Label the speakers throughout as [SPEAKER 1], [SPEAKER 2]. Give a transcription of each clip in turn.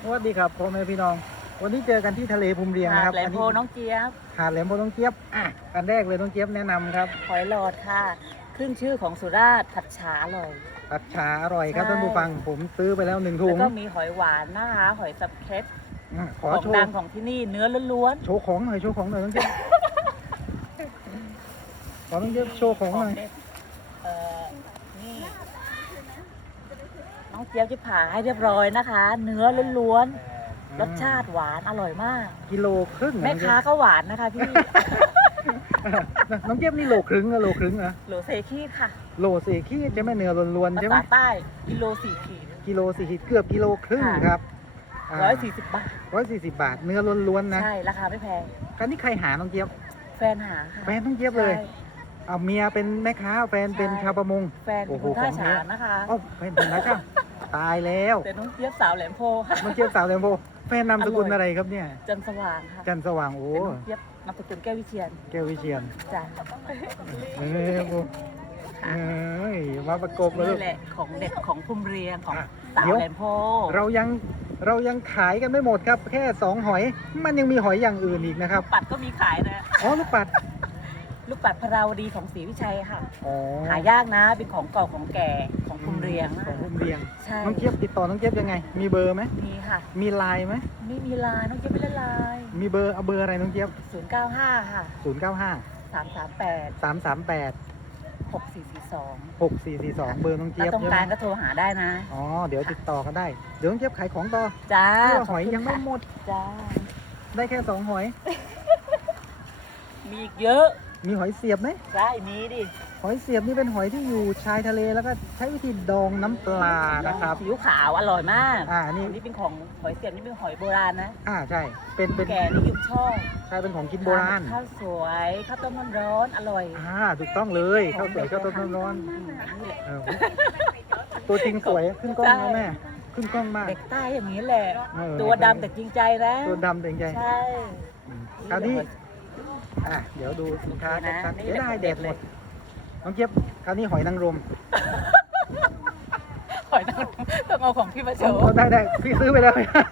[SPEAKER 1] วัสดีครับพ่อแม่พี่น้องวันนี้เจอกันที่ทะเลภูมิเรียงนะครับ
[SPEAKER 2] แหลมโพน้องเจี๊ยบ
[SPEAKER 1] หาดแหลมโพน้องเจี๊ยบอันแรกเลยน้องเจี๊ยบแนะนำครับ
[SPEAKER 2] หอยหลอดค่ะ ขึ้นชื่อของสุราษฎร์ผัดฉาอร่อย
[SPEAKER 1] ผัดฉาอร่อยครับ
[SPEAKER 2] ใช่
[SPEAKER 1] ท่านผู้ฟังผมซื้อไปแล้ว1 ถุ
[SPEAKER 2] แล้ว
[SPEAKER 1] ง
[SPEAKER 2] ก็มีหอยหวานนะคะหอยสับเคล็ด
[SPEAKER 1] ขอ
[SPEAKER 2] ของ
[SPEAKER 1] โช
[SPEAKER 2] ดั
[SPEAKER 1] ว์
[SPEAKER 2] งของที่นี่เนื้อล้วน
[SPEAKER 1] โชว์ของหน่อยโชว์ของหน่อยน้องเจี๊ยบขอน้องเจี๊ยบโชว์ของ
[SPEAKER 2] ๆ
[SPEAKER 1] หน่อย
[SPEAKER 2] เด็ดนี่น้องเจี๊ยบจะผ่าให้เรียบร้อยนะคะ เนื้อล้วนๆรสชาติหวานอร่อยมาก
[SPEAKER 1] กิโลครึ่ง
[SPEAKER 2] แม่ค้าก็หวานนะคะพี่
[SPEAKER 1] น้องเจี๊ยบนี่โลครึ่งอะโลครึ่งอะ
[SPEAKER 2] โหลเซคีดค่ะ
[SPEAKER 1] โลสี่ขีดใช่ไหมเนื้อล้วนๆ
[SPEAKER 2] ภา
[SPEAKER 1] ใช่ไหม
[SPEAKER 2] ษาใต้กิโล4 ขีด
[SPEAKER 1] กิโล4 ขีดเกือบกิโลครึ่ง
[SPEAKER 2] ค่ะ
[SPEAKER 1] ครับ
[SPEAKER 2] 140 บาท
[SPEAKER 1] 140 บาท เนื้อล้วนๆนะ
[SPEAKER 2] ใช่ราคาไม่แพง
[SPEAKER 1] การนี่ใครหาน้องเจี๊ยบ
[SPEAKER 2] แฟนหาค่ะ
[SPEAKER 1] แฟนน้องเจี๊ยบเลย
[SPEAKER 2] ใช่
[SPEAKER 1] เอาเมียเป็นแม่ค้าแฟนเป็น
[SPEAKER 2] ใช่
[SPEAKER 1] ชาวประมง
[SPEAKER 2] แฟน
[SPEAKER 1] โอ้
[SPEAKER 2] เป็น
[SPEAKER 1] โห
[SPEAKER 2] คนท่า
[SPEAKER 1] ของแท้
[SPEAKER 2] ฉางนะคะ
[SPEAKER 1] เอ้าแฟนเป็นนะจ้าตายแล้ว
[SPEAKER 2] แต่น้องเจี๊ยบสาวแหลมโพค่ะ
[SPEAKER 1] น้องเจี๊ยบสาวแลมโบแฟนนามสกุลอะไรครับเนี่ย
[SPEAKER 2] จันทร์สว่างค่ะ
[SPEAKER 1] จันทร์สว่างโอ้
[SPEAKER 2] แต่น้องเจี๊ยบนามสกุลแก้ววิเชียน
[SPEAKER 1] แก้ววิเชียน
[SPEAKER 2] จ้ะ
[SPEAKER 1] เออโอ้เอ้ยมาประกบเลย
[SPEAKER 2] นี่แหละของเด็ดของภูมิเรียงของ
[SPEAKER 1] อ่ะ
[SPEAKER 2] สาว
[SPEAKER 1] เดี๋ยว
[SPEAKER 2] แหลมโพ
[SPEAKER 1] เรายังขายกันไม่หมดครับ แค่2 หอย มันยังมีหอยอย่างอื่นอีกนะครับ
[SPEAKER 2] ปัดก็มีขายนะ
[SPEAKER 1] อ๋อลูกปัด
[SPEAKER 2] ลูกปัดพราวดีของศรีวิชัยค่ะ
[SPEAKER 1] อ๋อ
[SPEAKER 2] หายากนะเป็นของเก่าของแก่ของภูมิเรียงนะ
[SPEAKER 1] ของภูมิเรียง
[SPEAKER 2] ใช่
[SPEAKER 1] น้องเจี๊ยบติดต่อน้องเจี๊ยบยังไง มีเบอร์ไหม
[SPEAKER 2] มีค่ะ
[SPEAKER 1] มีไลน์ไหม
[SPEAKER 2] ไม่มีไลน์น้องเจี๊ยบไม่เล่นไลน์
[SPEAKER 1] มีเบอร์เอาเบอร์อะไรน้องเจี๊ยบ
[SPEAKER 2] 095 ค่ะ
[SPEAKER 1] 095
[SPEAKER 2] 338
[SPEAKER 1] 338
[SPEAKER 2] 6442
[SPEAKER 1] 6442 เบอร์น้อง
[SPEAKER 2] ถ้า
[SPEAKER 1] เจี๊ยบ
[SPEAKER 2] ต้อง
[SPEAKER 1] ใช่ไห
[SPEAKER 2] การ
[SPEAKER 1] ม
[SPEAKER 2] ก็โทรหาได้นะ
[SPEAKER 1] อ๋อ เดี๋ยวติดต่อกันได้ เดี๋ยวน้องเจี๊ยบขายของต่อ
[SPEAKER 2] จ้า
[SPEAKER 1] ที่ว่าหอยยังไม่หมด
[SPEAKER 2] จ้า
[SPEAKER 1] ได้แค่2 หอย
[SPEAKER 2] มีอีกเยอะ
[SPEAKER 1] มีหอยเสียบไหม
[SPEAKER 2] ใช่มีดิ
[SPEAKER 1] หอยเสียบนี่เป็นหอยที่อยู่ชายทะเลแล้วก็ใช้วิธีดองน้ำปลานะครับ
[SPEAKER 2] สีอิ๊วขาวอร่อยมาก
[SPEAKER 1] นี่
[SPEAKER 2] อันนี้เป็นของหอยเสียบนี่เป็นหอยโบราณนะ
[SPEAKER 1] ใช่ เป็น
[SPEAKER 2] แก่นิยมชอบ
[SPEAKER 1] ใช่เป็นของกินโบราณ
[SPEAKER 2] ข้าวสวยข้าวต้มร้อนๆอร่อย
[SPEAKER 1] ถูกต้องเลยข้าวสวยข้าวต้มร้อน
[SPEAKER 2] นี่แหละ
[SPEAKER 1] ๆตัวจริงสวยขึ้นกล้องนะแม่ ขึ้นกล้องมาก
[SPEAKER 2] เด็กใต้อย่างนี้แหละ
[SPEAKER 1] เ
[SPEAKER 2] ตัวดำแต่จริงใจนะ
[SPEAKER 1] ตัวดำแต่งใจ
[SPEAKER 2] ใช่
[SPEAKER 1] คราวนี้เดี๋ยวดูสินค้าชัดๆเดี๋ยวได้เด็ดหมดน้องเจี๊ยบคราวนี้หอยนางรม
[SPEAKER 2] หอยนางรมต้องเอาของพี่มาโชว์
[SPEAKER 1] ได้พี่ซื้อไปแล้ว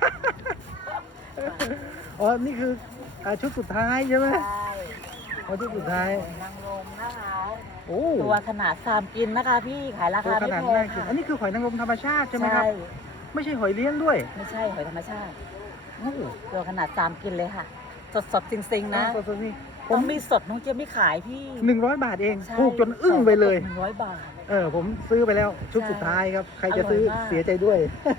[SPEAKER 1] อ๋อ นี่คือชุดสุดท้ายใช่ไหม
[SPEAKER 2] ใช่
[SPEAKER 1] ชุดสุดท้าย
[SPEAKER 2] หอยนางรมนะคะ
[SPEAKER 1] โอ้
[SPEAKER 2] ตัวขนาด3 กินนะคะพี่ขายรา
[SPEAKER 1] ตัว
[SPEAKER 2] คา
[SPEAKER 1] ข
[SPEAKER 2] ไม่
[SPEAKER 1] นาด
[SPEAKER 2] แพ
[SPEAKER 1] น่าง กิน
[SPEAKER 2] ค่ะ
[SPEAKER 1] อันนี้คือหอยนางรมธรรมชาติใช่ไหมครับ ไม่ใช่หอยเลี้ยงด้วย
[SPEAKER 2] ไม่ใช่หอยธรรมชาติ
[SPEAKER 1] โอ้โห
[SPEAKER 2] ตัวขนาด3 กินเลยค่ะ สดๆจริงๆนะ
[SPEAKER 1] สดๆนี่ผ
[SPEAKER 2] ต้อ
[SPEAKER 1] ม
[SPEAKER 2] งมีสดน้องเจี๊ยบไม่ขายพี่
[SPEAKER 1] 100 บาทเอง
[SPEAKER 2] ใช่
[SPEAKER 1] ถูกจนอึ้งไปเลย
[SPEAKER 2] 100 บาท
[SPEAKER 1] ผมซื้อไปแล้วชุด
[SPEAKER 2] ใช่
[SPEAKER 1] สุดท้ายครับ ใครจะซื้อ
[SPEAKER 2] อร่อยมาก
[SPEAKER 1] เสียใจด้วย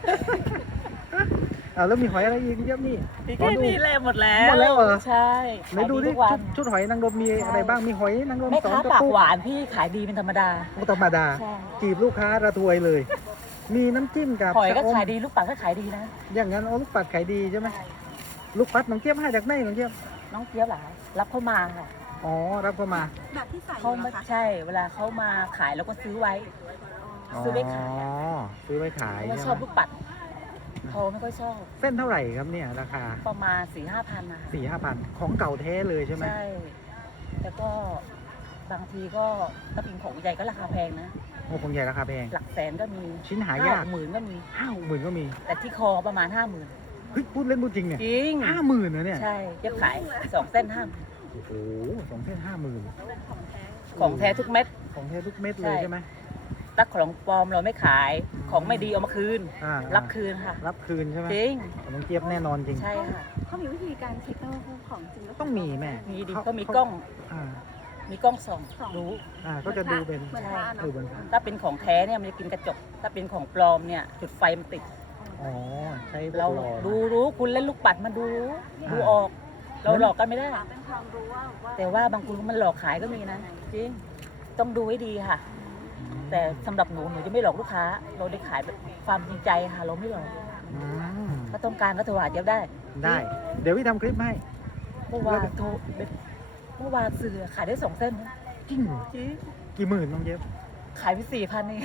[SPEAKER 1] แล้วมีหอยอะไรอีกเยอะนี่
[SPEAKER 2] แค่นี้แหละหมดแล้ว
[SPEAKER 1] หมดแล้วเหรอ
[SPEAKER 2] ใช่
[SPEAKER 1] ไหนดูดิ
[SPEAKER 2] ขายทุกวัน
[SPEAKER 1] ชุดหอยนางรมมีอะไรบ้างมีหอยนางรม
[SPEAKER 2] แม่
[SPEAKER 1] สอง
[SPEAKER 2] ค้าก
[SPEAKER 1] ระ
[SPEAKER 2] ปาก
[SPEAKER 1] ปุก
[SPEAKER 2] หวานพี่ขายดีเป็นธรรมดา
[SPEAKER 1] ธรรมดา
[SPEAKER 2] ใช่
[SPEAKER 1] จีบลูกค้าระทวยเลย มีน้ำจิ้มกับ
[SPEAKER 2] หอยก็
[SPEAKER 1] ชะม
[SPEAKER 2] ขายดีลูกปัดก็ขายดีนะ
[SPEAKER 1] อย่างนั้นเอาลูกปัดขายดีใช่ไหมลูกปัดน้องเจี๊ยบให้จากไหนน้องเจี๊ยบ
[SPEAKER 2] น้องเจี๊ยบเหรอรับเข้ามาค่ะ
[SPEAKER 1] อ๋อรับเข้ามา
[SPEAKER 3] แบบที่ใส่อ
[SPEAKER 2] เขา
[SPEAKER 3] ยู่
[SPEAKER 2] ไม่
[SPEAKER 3] นะคะ
[SPEAKER 2] ใช่เวลาเขามาขายแล้วก็ซื้อไว้ ซื้อไว้ขาย
[SPEAKER 1] ซื้อไว้ขาย
[SPEAKER 2] เพราะว่าช
[SPEAKER 1] ใช่
[SPEAKER 2] อบ
[SPEAKER 1] ไหม
[SPEAKER 2] ลูกปัดเขาไม่ค่อยชอบ
[SPEAKER 1] เส้นเท่าไหร่ครับเนี่ยราคา
[SPEAKER 2] ประมาณ4-5 พันนะคะ
[SPEAKER 1] 4-5 พันของเก่าแท้เลยใช่ไหม
[SPEAKER 2] ใช่แต่ก็บางทีก็ถ้าเป็นของใหญ่ก็ราคาแพงนะ
[SPEAKER 1] โอ้คงใหญ่ราคาแพง
[SPEAKER 2] หลักแสนก็มี
[SPEAKER 1] ชิ้นหายาก
[SPEAKER 2] 50,000ก็มี
[SPEAKER 1] 50,000ก็มี
[SPEAKER 2] แต่ที่คอประมาณ 50,000
[SPEAKER 1] เฮ้ยพูดเล่นพูดจริงเนี่ย
[SPEAKER 2] จริง
[SPEAKER 1] 50,000นะเนี่ย
[SPEAKER 2] ใช่เย็บขาย2 เส้นห้า
[SPEAKER 1] โอ้โห2 เส้น 50,000
[SPEAKER 2] ของแท้ทุกเม็ด
[SPEAKER 1] ของแท้ทุกเม็ดเลยใช่ไหม
[SPEAKER 2] ถ้าของปลอมเราไม่ขาย ของไม่ดีเอามาคืน รับคืนค่ะ
[SPEAKER 1] รับคืนใช่ไหม
[SPEAKER 2] จริง
[SPEAKER 1] น้องเจี๊ยบแน่นอนจริง
[SPEAKER 2] ใช่ค่ะ
[SPEAKER 3] เขามีวิธีการเช็คว่าของจริงแล้ว
[SPEAKER 1] ต้องมีแม่
[SPEAKER 2] มีดีก็มีกล้อง
[SPEAKER 1] อ่า
[SPEAKER 2] มีกล้องส่องรู้
[SPEAKER 1] ก็จะดูเป็น
[SPEAKER 3] เหมือนพระ
[SPEAKER 1] ดู
[SPEAKER 3] เนาะ
[SPEAKER 1] เป็น
[SPEAKER 2] ถ้าเป็นของแท้เนี่ยมันจะกินกระจก ถ้าเป็นของปลอมเนี่ยจุดไฟมันติด
[SPEAKER 1] อ๋อใช้
[SPEAKER 2] เรา
[SPEAKER 1] หล่อ
[SPEAKER 2] ดูรู้คุณเล่นลูกปัดมาดูดูออก เราหลอกกันไม่ได้
[SPEAKER 3] เป็นความรู้ว่า
[SPEAKER 2] แต่ว่าบางคนมันหลอกขายก็มีนะจริงต้องดูให้ดีค่ะ แต่สำหรับหนูจะไม่หลอกลูกค้า เราได้ขายแบบความจริงใจค่ะ เราไม่หลอก
[SPEAKER 1] อืม
[SPEAKER 2] ถ้าต้องการก็โทรหาเจี๊ยบได้
[SPEAKER 1] ได้ เดี๋ยวพี่ทำคลิปให้
[SPEAKER 2] เมื่อวานโทรเมื่อวานซื้อขายได้2 เส้นนะ
[SPEAKER 1] จริงเหรอ
[SPEAKER 2] จริง
[SPEAKER 1] กี่หมื่นน้องเจี๊ยบ
[SPEAKER 2] ขายไป4,000เอง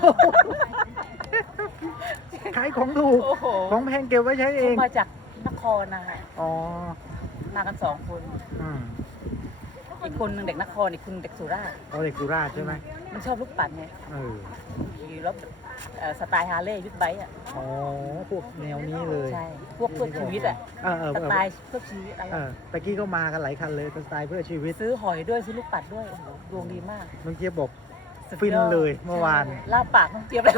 [SPEAKER 1] ขายของถูก
[SPEAKER 2] โอ้โห
[SPEAKER 1] ของแพงเก็บไว้ใช้เอง
[SPEAKER 2] มาจากนครนะคะ
[SPEAKER 1] อ๋อ
[SPEAKER 2] มากัน2 คน
[SPEAKER 1] อืม
[SPEAKER 2] อีกคนหนึงเด็กนครอีกคนเด็กสุราษฎร์
[SPEAKER 1] เอาเด็กสุราษฎร์ใช่ไหม
[SPEAKER 2] มันชอบลูกปัดไง
[SPEAKER 1] เออ
[SPEAKER 2] ขี่รถสไตล์ฮาร์เลย์บิ๊กไบค์อ่ะ
[SPEAKER 1] อ๋อพวกแนวนี้เลย
[SPEAKER 2] ใช่พวกเพื่อชีวิตอ่ะ สไตล์เพื่อชีวิตอะไร
[SPEAKER 1] ตะกี้ก็มากันหลายคันเลยสไตล์เพื่อชีวิต
[SPEAKER 2] ซื้อหอยด้วยซื้อลูกปัดด้วยโอ้โหดวงดีมาก
[SPEAKER 1] น้องเจี๊ยบบอก
[SPEAKER 2] สุดยอด
[SPEAKER 1] ฟินเลยเมื่อวาน
[SPEAKER 2] ลาบปากน้องเจี๊ยบเลย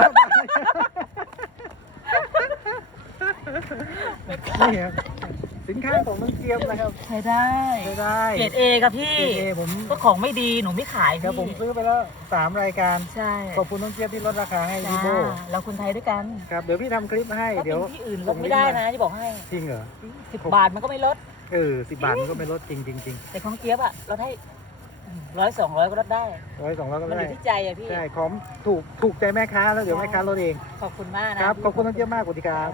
[SPEAKER 1] นี่ครับสินค้าของน้องเจี๊ยบนะครับ
[SPEAKER 2] ใช้ได้
[SPEAKER 1] ใช้ได้
[SPEAKER 2] เกรดเอครับพี่
[SPEAKER 1] เอผม
[SPEAKER 2] ก็ของไม่ดีหนูไม่ขาย
[SPEAKER 1] เดี๋ยวผม
[SPEAKER 2] พี่
[SPEAKER 1] ซื้อไปแล้ว3 รายการ
[SPEAKER 2] ใช่
[SPEAKER 1] ขอบคุณน้องเจี๊ยบที่ลดราคาให้
[SPEAKER 2] จ้า
[SPEAKER 1] พี่โบ
[SPEAKER 2] เราคนไทยด้วยกัน
[SPEAKER 1] ครับเดี๋ยวพี่ทำคลิปให้
[SPEAKER 2] ก็
[SPEAKER 1] เดี๋
[SPEAKER 2] เป็
[SPEAKER 1] ยวน
[SPEAKER 2] ที่อื่นลดไม่ได้นะจะบอกให้
[SPEAKER 1] จริงเหรอ
[SPEAKER 2] 10 บาทมันก็ไม่ลด
[SPEAKER 1] 10 บาทมันก็ไม่ลดจริงจริงจริง
[SPEAKER 2] แต่ของเจี๊ยบอะลดให้100-200ก็ลดได้
[SPEAKER 1] 100-200ก็
[SPEAKER 2] มันอ
[SPEAKER 1] ได้
[SPEAKER 2] ยู่ที่ใจอะพี่
[SPEAKER 1] ใช่ของถูกใจแม่ค้าแล้วเดี๋ยวแม่ค้าลดเอง
[SPEAKER 2] ขอบคุณมาก
[SPEAKER 1] ค
[SPEAKER 2] นะ
[SPEAKER 1] รับขอบคุณน้องเจี๊ยบมากสวัสดีครับ